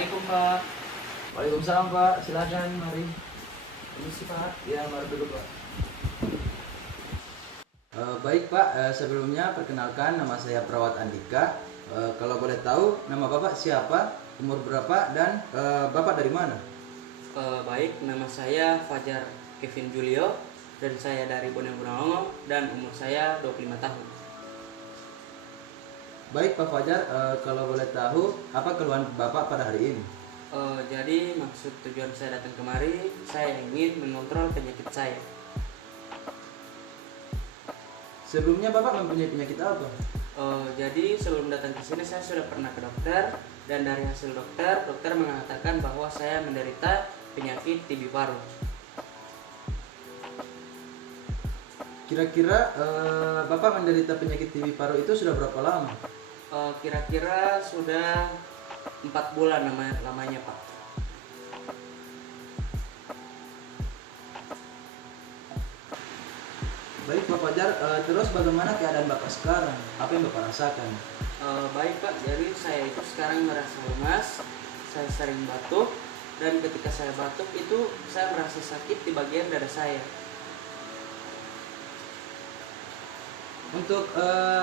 Assalamualaikum Pak. Waalaikumsalam Pak, silakan mari. Permisi Pak. Ya, mari duduk Pak. Baik Pak, sebelumnya perkenalkan nama saya Perawat Andika. Kalau boleh tahu nama Bapak siapa, umur berapa, dan Bapak dari mana? Baik, nama saya Fajar Kevin Julio dan saya dari Boneng-Bonang dan umur saya 25 tahun. Baik Pak Fajar, kalau boleh tahu apa keluhan Bapak pada hari ini? Jadi maksud tujuan saya datang kemari, saya ingin mengontrol penyakit saya. Sebelumnya Bapak mempunyai penyakit apa? Jadi sebelum datang ke sini saya sudah pernah ke dokter dan dari hasil dokter mengatakan bahwa saya menderita penyakit TB paru. Kira-kira Bapak menderita penyakit TB paru itu sudah berapa lama? Kira-kira sudah 4 bulan lamanya Pak. Baik Pak Fajar, terus bagaimana keadaan Bapak sekarang? Apa yang Bapak rasakan? Baik Pak, jadi saya itu sekarang merasa lemas, saya sering batuk, dan ketika saya batuk itu saya merasa sakit di bagian dada saya. Untuk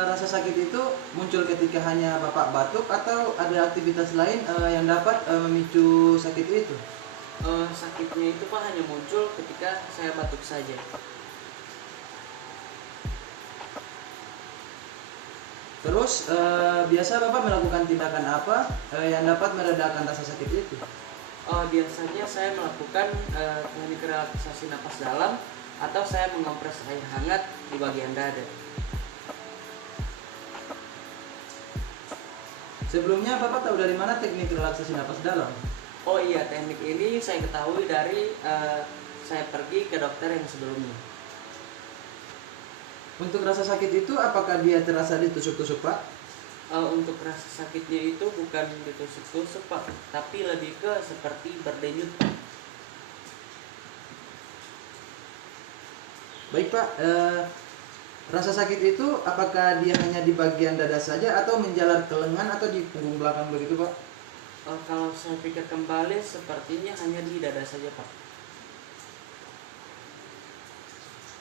rasa sakit itu muncul ketika hanya Bapak batuk atau ada aktivitas lain yang dapat memicu sakit itu? Sakitnya itu Pak hanya muncul ketika saya batuk saja. Terus biasa Bapak melakukan tindakan apa yang dapat meredakan rasa sakit itu? Biasanya saya melakukan teknik relaksasi napas dalam atau saya mengompres air hangat di bagian dada. Sebelumnya Bapak tahu dari mana teknik relaksasi napas dalam? Oh iya, teknik ini saya ketahui dari saya pergi ke dokter yang sebelumnya. Untuk rasa sakit itu apakah dia terasa ditusuk-tusuk Pak? Untuk rasa sakitnya itu bukan ditusuk-tusuk Pak, tapi lebih ke seperti berdenyut. Baik Pak, rasa sakit itu apakah dia hanya di bagian dada saja atau menjalar ke lengan atau di punggung belakang begitu Pak? Kalau saya pikir kembali sepertinya hanya di dada saja Pak.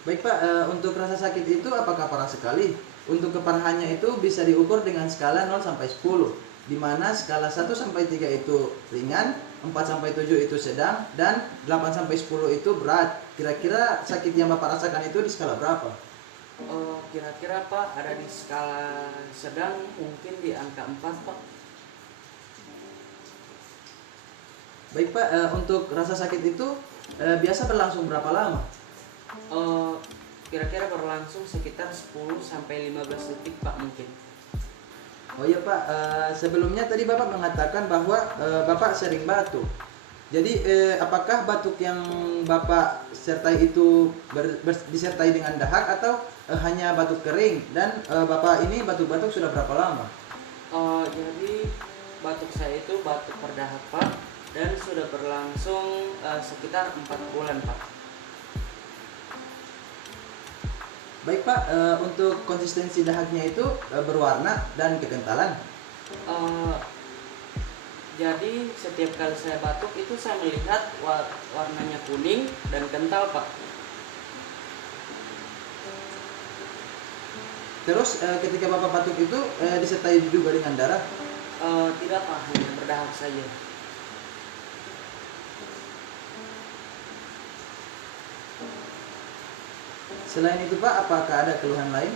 Baik Pak, untuk rasa sakit itu apakah parah sekali? Untuk keparahannya itu bisa diukur dengan skala 0 sampai 10, di mana skala 1 sampai 3 itu ringan, 4 sampai 7 itu sedang, dan 8 sampai 10 itu berat. Kira-kira sakit yang Bapak rasakan itu di skala berapa? Kira-kira Pak ada di skala sedang, mungkin di angka 4 Pak. Baik Pak, untuk rasa sakit itu biasa berlangsung berapa lama? Kira-kira berlangsung sekitar 10 sampai 15 detik Pak mungkin. Oh iya Pak, sebelumnya tadi Bapak mengatakan bahwa Bapak sering batuk. Jadi apakah batuk yang Bapak sertai itu disertai dengan dahak atau hanya batuk kering? Dan Bapak ini batuk-batuk sudah berapa lama? Jadi batuk saya itu batuk berdahak Pak dan sudah berlangsung sekitar 4 bulan Pak. Baik Pak, untuk konsistensi dahaknya itu berwarna dan kekentalan. Eh, jadi setiap kali saya batuk itu saya melihat warnanya kuning dan kental Pak. Terus ketika Bapak batuk itu disertai juga dengan darah? Tidak Pak, hanya berdahak saja. Selain itu Pak, apakah ada keluhan lain?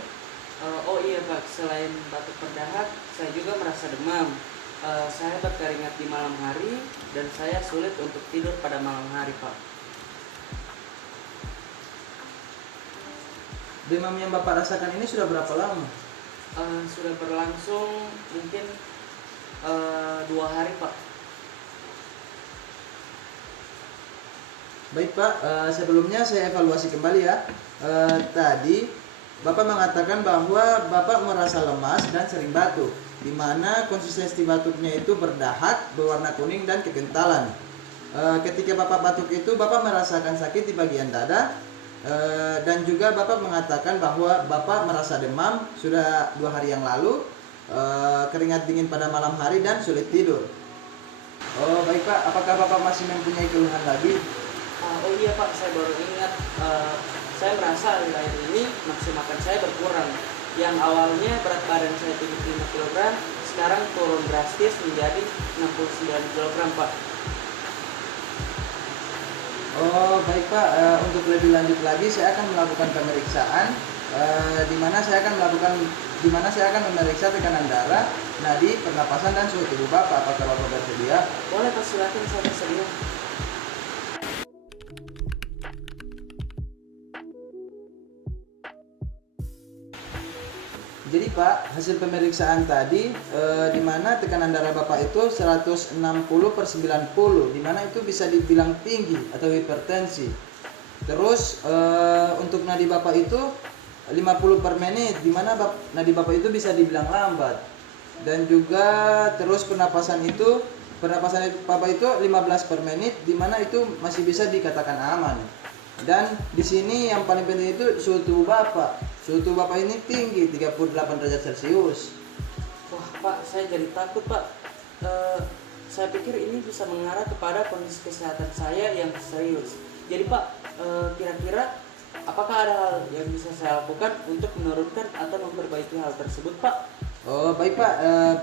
Oh iya Pak, selain batuk berdahak, saya juga merasa demam. Saya berkeringat di malam hari dan saya sulit untuk tidur pada malam hari Pak. Demam yang Bapak rasakan ini sudah berapa lama? Sudah berlangsung mungkin 2 hari Pak. Baik Pak, sebelumnya saya evaluasi kembali ya. Tadi Bapak mengatakan bahwa Bapak merasa lemas dan sering batuk, di mana konsistensi batuknya itu berdahak, berwarna kuning dan kekentalan. Ketika Bapak batuk itu Bapak merasakan sakit di bagian dada, dan juga Bapak mengatakan bahwa Bapak merasa demam sudah 2 hari yang lalu, keringat dingin pada malam hari dan sulit tidur. Oh baik Pak, apakah Bapak masih mempunyai keluhan lagi? Oh iya Pak, saya baru ingat. Saya merasa akhir-akhir ini nafsu makan saya berkurang. Yang awalnya berat badan saya 75 kg, sekarang turun drastis menjadi 69 kg Pak. Oh baik Pak, untuk lebih lanjut lagi saya akan melakukan pemeriksaan di mana saya akan memeriksa tekanan darah, nadi, pernapasan dan suhu tubuh Bapak. Apakah Bapak bersedia? Boleh Pak, silakan, saya bersedia. Jadi Pak, hasil pemeriksaan tadi di mana tekanan darah Bapak itu 160/90, di mana itu bisa dibilang tinggi atau hipertensi. Terus untuk nadi Bapak itu 50 per menit, di mana nadi Bapak itu bisa dibilang lambat. Dan juga terus pernapasan Bapak itu 15 per menit, di mana itu masih bisa dikatakan aman. Dan di sini yang paling penting itu suhu tubuh Bapak. Suhu tubuh Bapak ini tinggi, 38 derajat Celcius. Wah Pak, saya jadi takut Pak. Saya pikir ini bisa mengarah kepada kondisi kesehatan saya yang serius. Jadi Pak, kira-kira apakah ada hal yang bisa saya lakukan untuk menurunkan atau memperbaiki hal tersebut Pak? Oh baik Pak,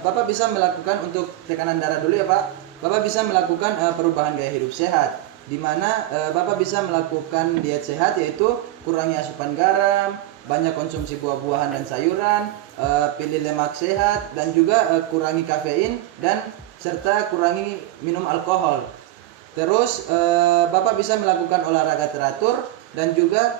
Bapak bisa melakukan untuk tekanan darah dulu ya Pak. Bapak bisa melakukan perubahan gaya hidup sehat, di mana Bapak bisa melakukan diet sehat, yaitu kurangi asupan garam, banyak konsumsi buah-buahan dan sayuran, pilih lemak sehat, dan juga kurangi kafein dan serta kurangi minum alkohol. Terus Bapak bisa melakukan olahraga teratur, dan juga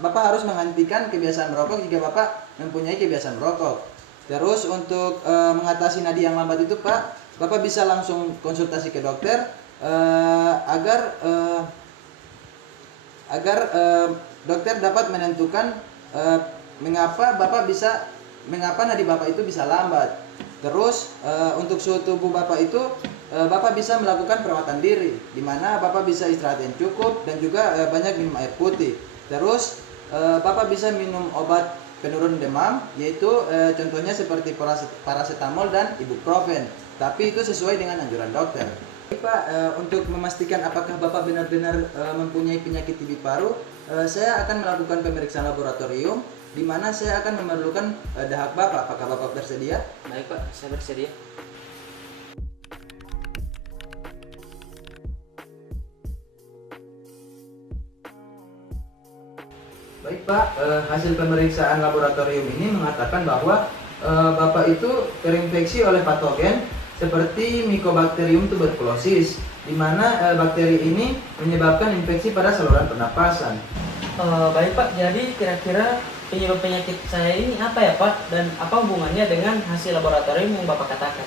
Bapak harus menghentikan kebiasaan merokok jika Bapak mempunyai kebiasaan merokok. Terus untuk mengatasi nadi yang lambat itu Pak, Bapak bisa langsung konsultasi ke dokter agar dokter dapat menentukan mengapa nadi Bapak itu bisa lambat. Terus untuk suhu tubuh Bapak itu Bapak bisa melakukan perawatan diri, di mana Bapak bisa istirahat yang cukup dan juga banyak minum air putih. Terus Bapak bisa minum obat penurun demam, yaitu contohnya seperti paracetamol dan ibuprofen. Tapi itu sesuai dengan anjuran dokter. Pak, untuk memastikan apakah Bapak benar-benar mempunyai penyakit TB paru, saya akan melakukan pemeriksaan laboratorium, di mana saya akan memerlukan dahak Bapak. Apakah Bapak bersedia? Baik Pak, saya bersedia. Baik Pak, hasil pemeriksaan laboratorium ini mengatakan bahwa Bapak itu terinfeksi oleh patogen seperti Mycobacterium tuberculosis, di mana bakteri ini menyebabkan infeksi pada saluran pernapasan. Baik Pak, jadi kira-kira penyebab penyakit saya ini apa ya Pak? Dan apa hubungannya dengan hasil laboratorium yang Bapak katakan?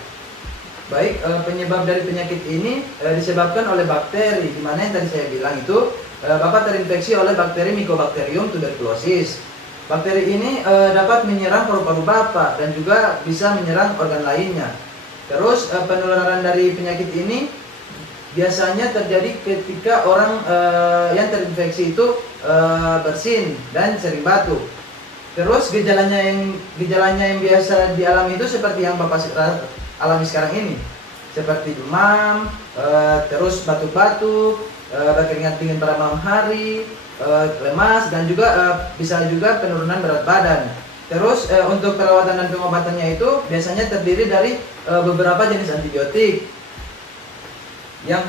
Baik, penyebab dari penyakit ini disebabkan oleh bakteri, di mana yang tadi saya bilang itu Bapak terinfeksi oleh bakteri Mycobacterium tuberculosis. Bakteri ini dapat menyerang paru-paru Bapak dan juga bisa menyerang organ lainnya. Terus penularan dari penyakit ini biasanya terjadi ketika orang yang terinfeksi itu bersin dan sering batuk. Terus gejalanya yang biasa dialami itu seperti yang Bapak alami sekarang ini, seperti demam, terus batuk-batuk, berkeringat dingin pada malam hari, lemas, dan juga bisa juga penurunan berat badan. Terus untuk perawatan dan pengobatannya itu biasanya terdiri dari beberapa jenis antibiotik yang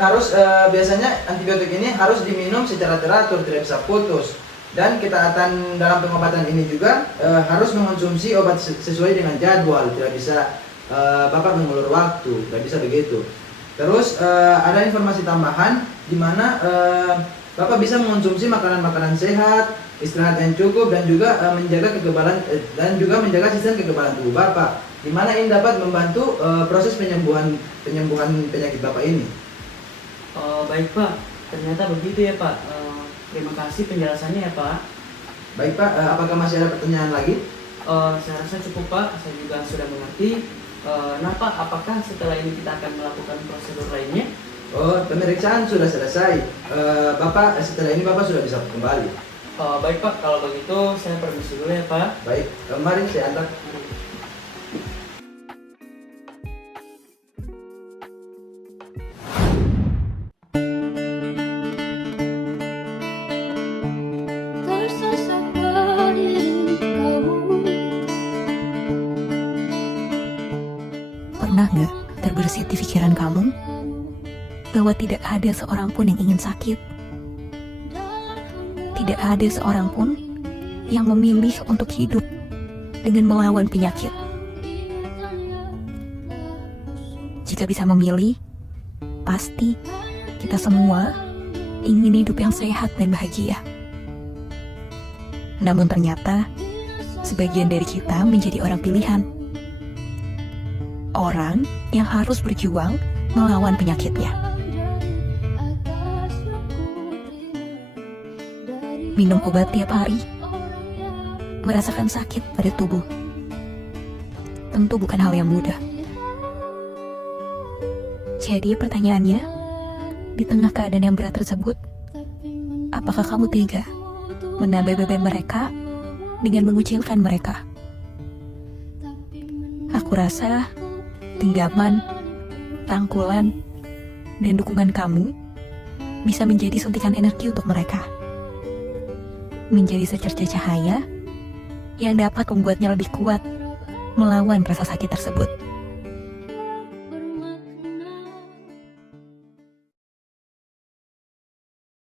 biasanya antibiotik ini harus diminum secara teratur, tidak bisa putus. Dan ketaatan dalam pengobatan ini juga harus mengonsumsi obat sesuai dengan jadwal, tidak bisa Bapak mengulur waktu, tidak bisa begitu. Terus ada informasi tambahan di mana Bapak bisa mengonsumsi makanan-makanan sehat, istirahat yang cukup, dan juga menjaga kekebalan dan juga menjaga sistem kekebalan tubuh Bapak, di mana ini dapat membantu proses penyembuhan penyakit Bapak ini. Baik Pak, ternyata begitu ya Pak. Terima kasih penjelasannya ya Pak. Baik Pak, apakah masih ada pertanyaan lagi? Saya rasa cukup Pak, saya juga sudah mengerti. Nah Pak, apakah setelah ini kita akan melakukan prosedur lainnya? Oh, pemeriksaan sudah selesai. Bapak setelah ini Bapak sudah bisa kembali. Baik Pak, kalau begitu saya permisi dulu ya Pak. Baik, mari saya antar. kamu bahwa tidak ada seorang pun yang ingin sakit. Tidak ada seorang pun yang memilih untuk hidup dengan melawan penyakit. Jika bisa memilih, pasti kita semua ingin hidup yang sehat dan bahagia. Namun ternyata, sebagian dari kita menjadi orang pilihan. Orang yang harus berjuang melawan penyakitnya. Minum obat tiap hari, merasakan sakit pada tubuh. Tentu bukan hal yang mudah. Jadi pertanyaannya, di tengah keadaan yang berat tersebut, apakah kamu tega menambah beban mereka dengan mengucilkan mereka? Aku rasa genggaman, rangkulan, dan dukungan kamu bisa menjadi suntikan energi untuk mereka. Menjadi secerca cahaya yang dapat membuatnya lebih kuat melawan rasa sakit tersebut.